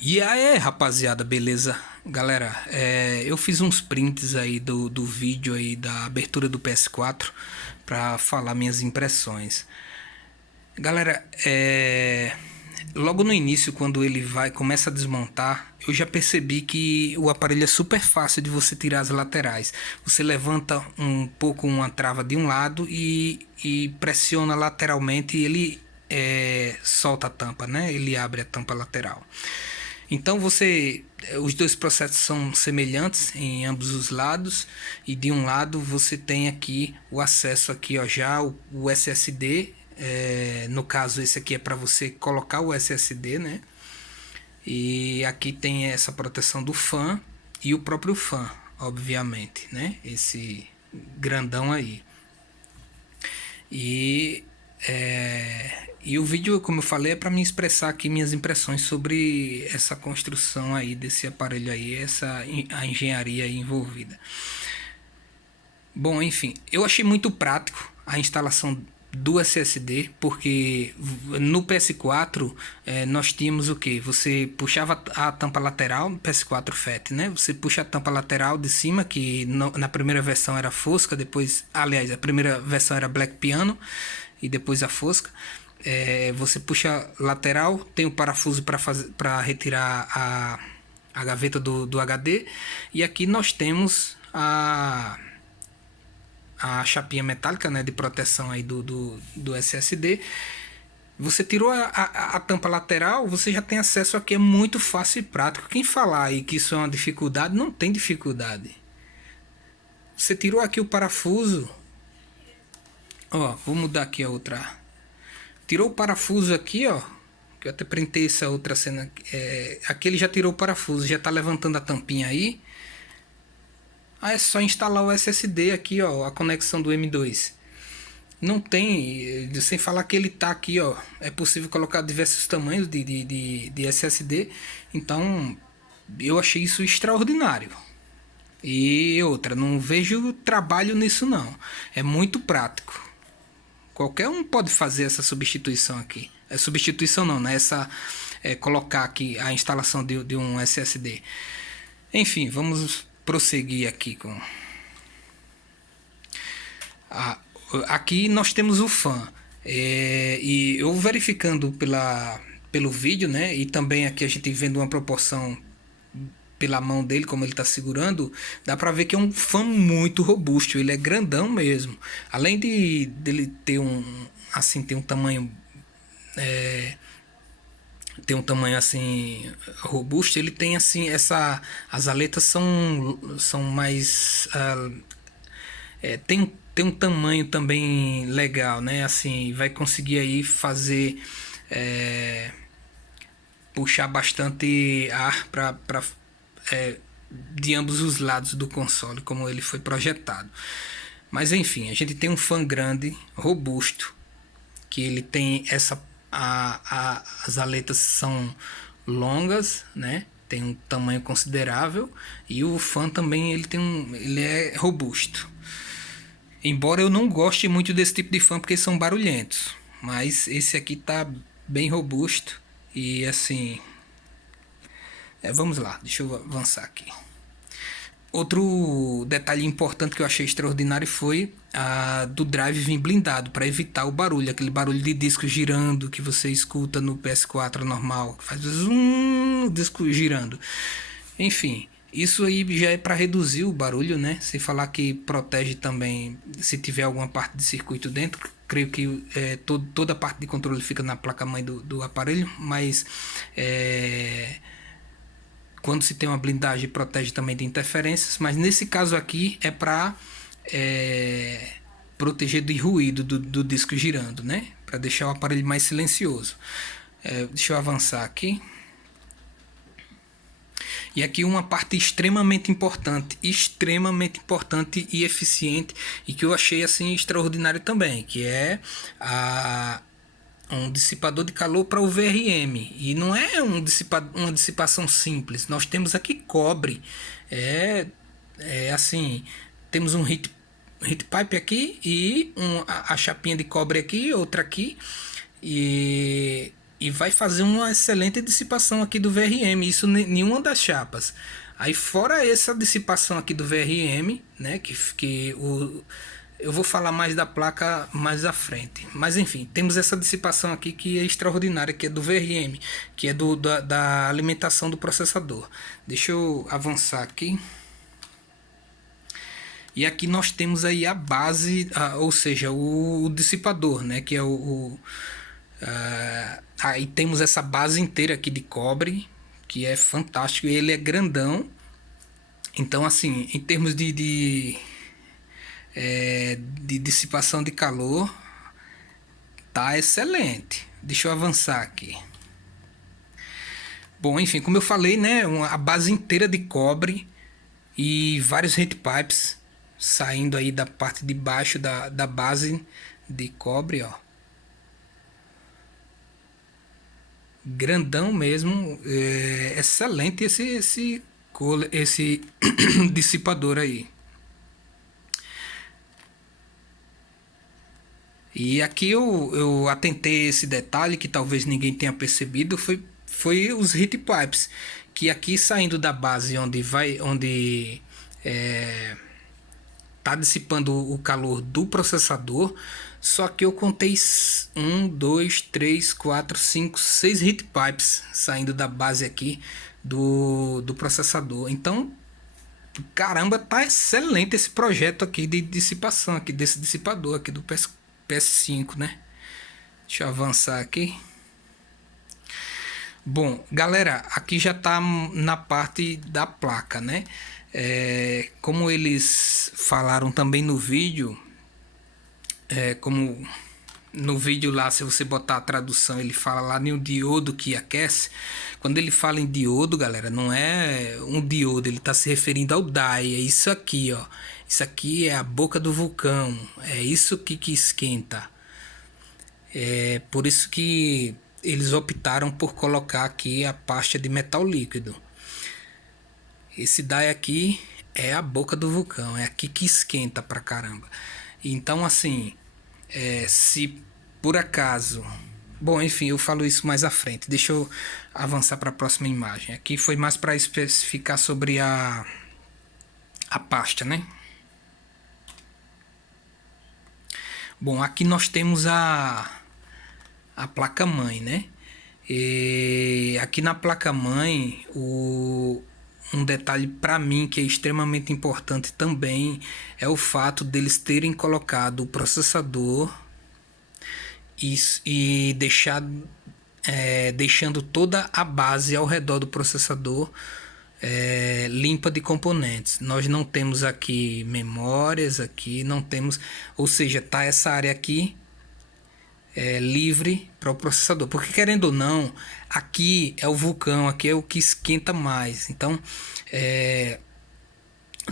E aí, rapaziada, beleza? Galera, eu fiz uns prints aí do vídeo aí da abertura do PS4 pra falar minhas impressões. Galera, logo no início, quando ele começa a desmontar, eu já percebi que o aparelho é super fácil de você tirar as laterais. Você levanta um pouco uma trava de um lado e pressiona lateralmente e ele solta a tampa, né? Ele abre a tampa lateral. Então os dois processos são semelhantes em ambos os lados e de um lado você tem aqui o acesso aqui, ó, já o SSD. No caso esse aqui é para você colocar o SSD, né? E aqui tem essa proteção do fã e o próprio fã, obviamente, né? Esse grandão aí. E e o vídeo, como eu falei, é para me expressar aqui minhas impressões sobre essa construção aí desse aparelho aí, a engenharia aí envolvida. Bom, enfim, eu achei muito prático a instalação do SSD, porque no PS4 nós tínhamos o que? Você puxava a tampa lateral no PS4 FAT, né? Você puxa a tampa lateral de cima, que na primeira versão era Fosca, depois, aliás, a primeira versão era Black Piano e depois a Fosca. Você puxa lateral, tem o parafuso para retirar a gaveta do HD, e aqui nós temos a chapinha metálica, né, de proteção aí do SSD. Você tirou a tampa lateral, você já tem acesso aqui, é muito fácil e prático. Quem falar aí que isso é uma dificuldade, não tem dificuldade. Você tirou aqui o parafuso, ó, vou mudar aqui a outra. Tirou o parafuso aqui, ó, que eu até printei essa outra cena. Aqui ele já tirou o parafuso, já tá levantando a tampinha aí. Aí é só instalar o SSD aqui, ó, a conexão do M2. Não tem, sem falar que ele tá aqui, ó. É possível colocar diversos tamanhos de SSD. Então, eu achei isso extraordinário. E outra, não vejo trabalho nisso não. É muito prático. Qualquer um pode fazer essa substituição aqui. Substituição não, né? Colocar aqui a instalação de um SSD. Enfim, vamos prosseguir aqui com a, aqui nós temos o fã. E eu verificando pelo vídeo, né? E também aqui a gente vendo uma proporção pela mão dele, como ele está segurando, dá para ver que é um fã muito robusto. Ele é grandão mesmo. Além dele ter ter um tamanho assim robusto, ele tem assim as aletas são mais tem um tamanho também legal, né? Assim, vai conseguir aí fazer puxar bastante ar para de ambos os lados do console, como ele foi projetado. Mas enfim, a gente tem um fã grande, robusto, que ele tem as aletas são longas, né? Tem um tamanho considerável e o fã também ele é robusto. Embora eu não goste muito desse tipo de fã porque são barulhentos, mas esse aqui tá bem robusto e assim, vamos lá, deixa eu avançar aqui. Outro detalhe importante que eu achei extraordinário foi a do drive vir blindado para evitar o barulho, aquele barulho de disco girando que você escuta no PS4 normal, que faz o disco girando. Enfim, isso aí já é para reduzir o barulho, né? Sem falar que protege também se tiver alguma parte de circuito dentro. Creio que toda a parte de controle fica na placa-mãe do aparelho, mas quando se tem uma blindagem protege também de interferências, mas nesse caso aqui é para proteger de ruído do disco girando, né? Para deixar o aparelho mais silencioso. Deixa eu avançar aqui. E aqui uma parte extremamente importante e eficiente, e que eu achei assim extraordinário também, que é um dissipador de calor para o VRM. E não é uma dissipação simples. Nós temos aqui cobre. Assim, temos um heat pipe aqui e a chapinha de cobre aqui, outra aqui. E e vai fazer uma excelente dissipação aqui do VRM, isso nenhuma das chapas. Aí fora essa dissipação aqui do VRM, né, eu vou falar mais da placa mais à frente. Mas enfim, temos essa dissipação aqui que é extraordinária, que é do VRM, que é da alimentação do processador. Deixa eu avançar aqui. E aqui nós temos aí a base, ou seja, o dissipador, né, que é aí temos essa base inteira aqui de cobre, que é fantástico, ele é grandão. Então assim, em termos de dissipação de calor, tá excelente. Deixa eu avançar aqui. Bom, enfim, como eu falei, né, a base inteira de cobre e vários heat pipes saindo aí da parte de baixo da base de cobre, ó. Grandão mesmo, excelente esse dissipador aí. E aqui eu atentei esse detalhe que talvez ninguém tenha percebido, foi os heat pipes, que aqui saindo da base onde tá dissipando o calor do processador, só que eu contei 1, 2, 3, 4, 5, 6 heat pipes saindo da base aqui do processador. Então, caramba, tá excelente esse projeto aqui de dissipação aqui desse dissipador aqui do PS5, né? Deixa eu avançar aqui. Bom, galera, aqui já tá na parte da placa, né? Como eles falaram também no vídeo, como no vídeo lá, se você botar a tradução, ele fala lá no diodo que aquece. Quando ele fala em diodo, galera, não é um diodo, ele está se referindo ao DAI, é isso aqui, ó. Isso aqui é a boca do vulcão, é isso que esquenta. É por isso que eles optaram por colocar aqui a pasta de metal líquido. Esse DAI aqui é a boca do vulcão, é aqui que esquenta pra caramba. Então assim, se por acaso... Bom, enfim, eu falo isso mais à frente. Deixa eu avançar para a próxima imagem. Aqui foi mais para especificar sobre a pasta, né? Bom, aqui nós temos a placa-mãe, né? E aqui na placa-mãe, um detalhe para mim que é extremamente importante também é o fato deles terem colocado o processador e deixando toda a base ao redor do processador limpa de componentes. Nós não temos aqui memórias, aqui não temos, ou seja, tá essa área aqui livre para o processador, porque querendo ou não, aqui é o vulcão, aqui é o que esquenta mais. Então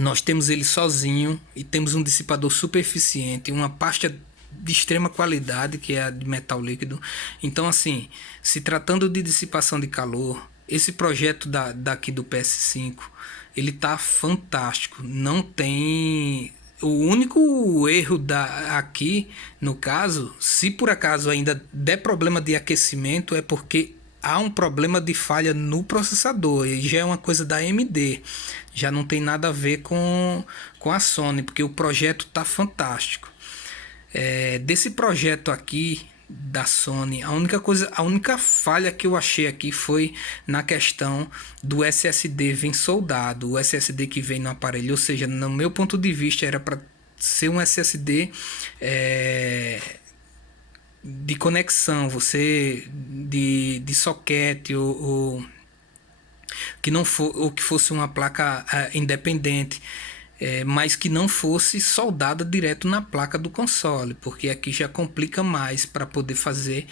nós temos ele sozinho e temos um dissipador super eficiente, uma pasta de extrema qualidade, que é a de metal líquido. Então assim, se tratando de dissipação de calor, esse projeto daqui do PS5, ele tá fantástico. Não tem... O único erro aqui, no caso, se por acaso ainda der problema de aquecimento, é porque há um problema de falha no processador, e já é uma coisa da AMD, já não tem nada a ver com a Sony, porque o projeto tá fantástico. Desse projeto aqui da Sony, a única falha que eu achei aqui foi na questão do SSD vir soldado, o SSD que vem no aparelho, ou seja, no meu ponto de vista era para ser um SSD de conexão, você de soquete ou que não for, ou que fosse uma placa independente. Mas que não fosse soldada direto na placa do console, porque aqui já complica mais para poder fazer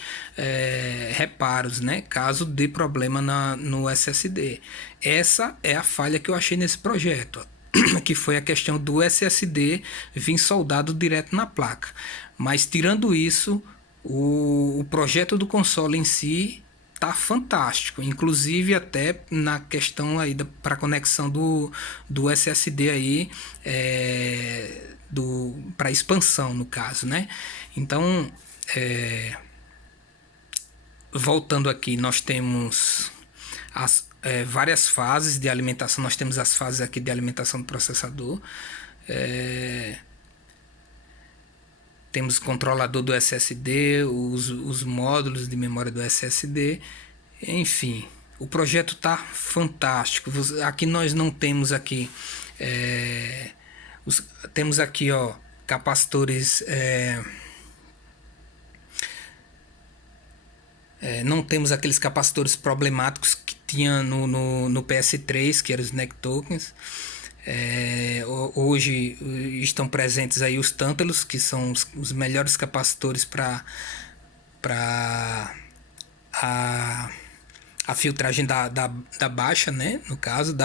reparos, né? Caso dê problema no SSD. Essa é a falha que eu achei nesse projeto, que foi a questão do SSD vir soldado direto na placa. Mas tirando isso, o projeto do console em si tá fantástico, inclusive até na questão aí para conexão do SSD aí, para expansão no caso, né? Então voltando aqui, nós temos várias fases de alimentação. Nós temos as fases aqui de alimentação do processador. Temos o controlador do SSD, os módulos de memória do SSD, enfim, o projeto está fantástico. Aqui nós não temos aqui, temos aqui capacitores, não temos aqueles capacitores problemáticos que tinha no PS3, que eram os NEC tokens. Hoje estão presentes aí os tântalos, que são os melhores capacitores para a filtragem da baixa, né? No caso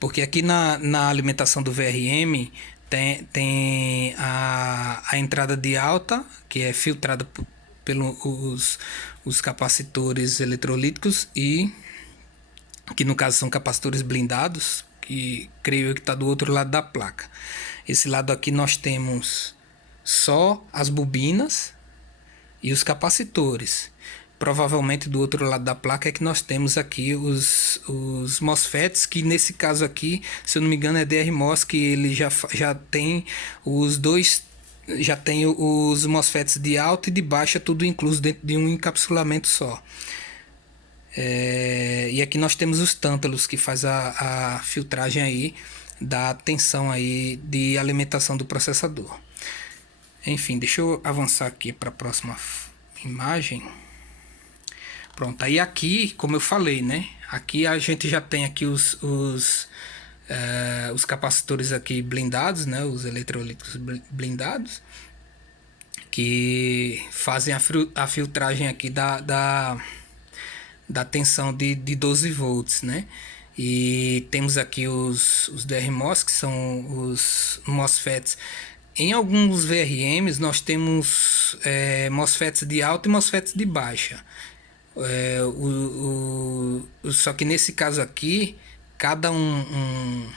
porque aqui na alimentação do VRM tem a entrada de alta, que é filtrada pelos os capacitores eletrolíticos, e que no caso são capacitores blindados, que creio que está do outro lado da placa. Esse lado aqui nós temos só as bobinas e os capacitores. Provavelmente do outro lado da placa é que nós temos aqui os MOSFETs, que nesse caso aqui, se eu não me engano, é DRMOS, que ele já tem os dois, já tem os MOSFETs de alta e de baixa, tudo incluso dentro de um encapsulamento só. E aqui nós temos os tântalos, que faz a filtragem aí da tensão aí de alimentação do processador. Enfim, deixa eu avançar aqui para a próxima imagem. Pronto, aí aqui, como eu falei, né? Aqui a gente já tem aqui os capacitores aqui blindados, né? Os eletrolíticos blindados, que fazem a filtragem aqui da tensão de 12 volts, né? E temos aqui os DRMOS, que são os MOSFETs. Em alguns VRMs nós temos MOSFETs de alta e MOSFETs de baixa. Só que nesse caso aqui, cada um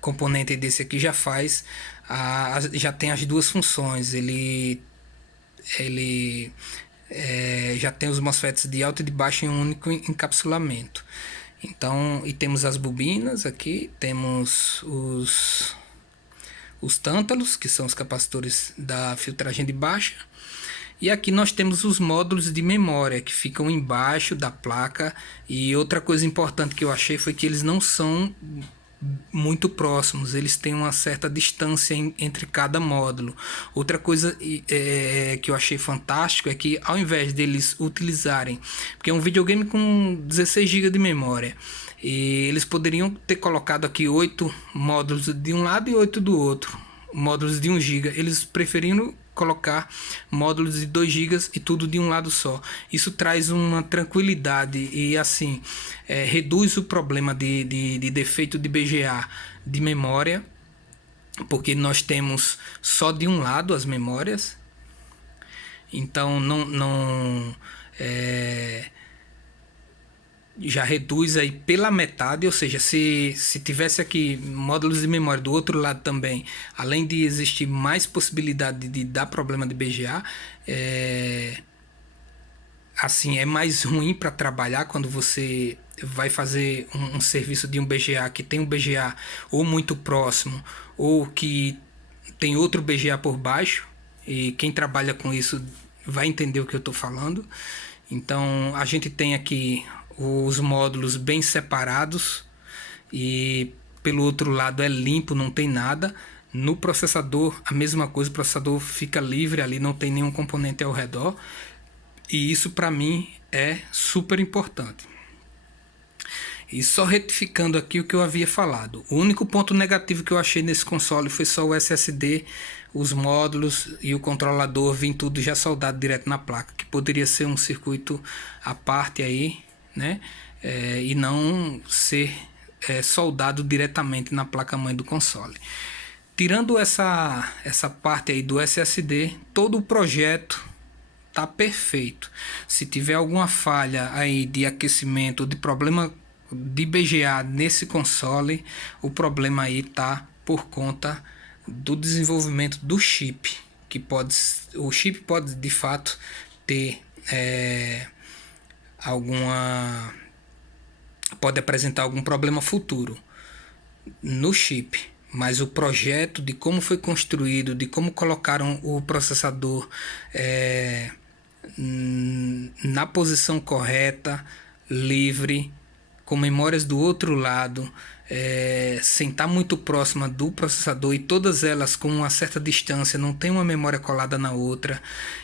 componente desse aqui já faz, já tem as duas funções. Ele já tem os MOSFETs de alta e de baixa em um único encapsulamento. Então, e temos as bobinas aqui, temos os tântalos, que são os capacitores da filtragem de baixa. E aqui nós temos os módulos de memória, que ficam embaixo da placa. E outra coisa importante que eu achei foi que eles não são muito próximos, eles têm uma certa distância entre cada módulo. Outra coisa que eu achei fantástico é que, ao invés deles utilizarem, porque é um videogame com 16 GB de memória, e eles poderiam ter colocado aqui 8 módulos de um lado e 8 do outro, módulos de 1 GB. Eles preferiram colocar módulos de 2 GB e tudo de um lado só. Isso traz uma tranquilidade e assim reduz o problema de defeito de BGA de memória, porque nós temos só de um lado as memórias. Então já reduz aí pela metade, ou seja, se tivesse aqui módulos de memória do outro lado também, além de existir mais possibilidade de dar problema de BGA, assim, é mais ruim para trabalhar quando você vai fazer um serviço de um BGA que tem um BGA ou muito próximo ou que tem outro BGA por baixo, e quem trabalha com isso vai entender o que eu estou falando. Então a gente tem aqui os módulos bem separados e pelo outro lado é limpo, não tem nada. No processador a mesma coisa, o processador fica livre ali, não tem nenhum componente ao redor, e isso para mim é super importante. E só retificando aqui o que eu havia falado, o único ponto negativo que eu achei nesse console foi só o SSD, os módulos e o controlador vir tudo já soldado direto na placa, que poderia ser um circuito à parte aí, né? E não ser soldado diretamente na placa-mãe do console. Tirando essa parte aí do SSD, todo o projeto tá perfeito. Se tiver alguma falha aí de aquecimento ou de problema de BGA nesse console, o problema aí tá por conta do desenvolvimento do chip, o chip pode de fato ter alguma pode apresentar algum problema futuro no chip, mas o projeto de como foi construído, de como colocaram o processador na posição correta, livre, com memórias do outro lado, sem estar muito próxima do processador, e todas elas com uma certa distância, não tem uma memória colada na outra.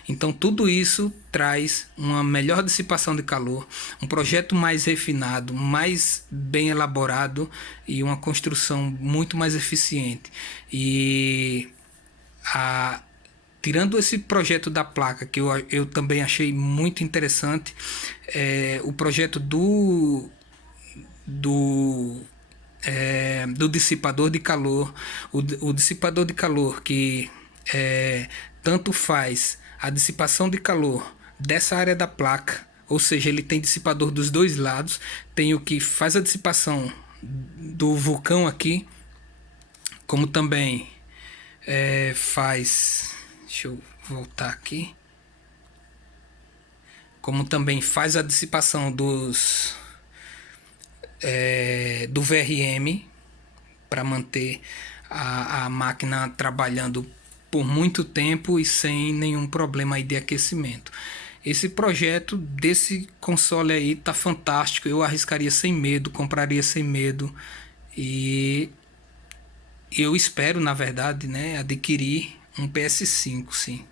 Então tudo isso traz uma melhor dissipação de calor, um projeto mais refinado, mais bem elaborado e uma construção muito mais eficiente. E tirando esse projeto da placa, que eu também achei muito interessante, o projeto do dissipador de calor, o dissipador de calor que tanto faz a dissipação de calor dessa área da placa, ou seja, ele tem dissipador dos dois lados, tem o que faz a dissipação do vulcão aqui, como também faz, deixa eu voltar aqui, como também faz a dissipação do VRM para manter a máquina trabalhando por muito tempo e sem nenhum problema aí de aquecimento. Esse projeto desse console aí tá fantástico, eu arriscaria sem medo, compraria sem medo, e eu espero, na verdade, né, adquirir um PS5, sim.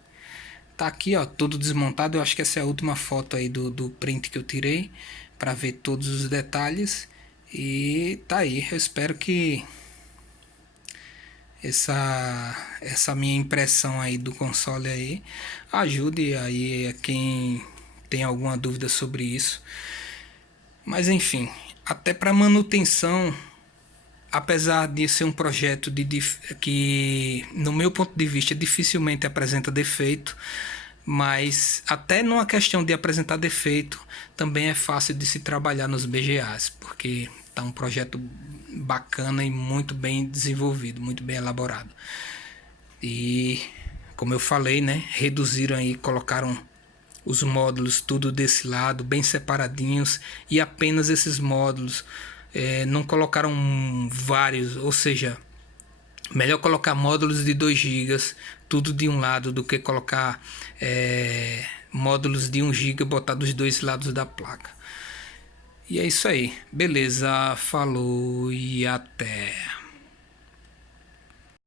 Tá aqui, ó, todo desmontado. Eu acho que essa é a última foto aí do print que eu tirei para ver todos os detalhes. E tá aí, eu espero que essa minha impressão aí do console aí ajude aí a quem tem alguma dúvida sobre isso. Mas enfim, até para manutenção, apesar de ser um projeto que, no meu ponto de vista, dificilmente apresenta defeito, mas até numa questão de apresentar defeito, também é fácil de se trabalhar nos BGAs, porque está um projeto bacana e muito bem desenvolvido, muito bem elaborado. E, como eu falei, né, reduziram aí, colocaram os módulos tudo desse lado, bem separadinhos, e apenas esses módulos, não colocaram vários, ou seja, melhor colocar módulos de 2 GB, tudo de um lado, do que colocar módulos de 1 GB, botar dos dois lados da placa. E é isso aí, beleza, falou e até.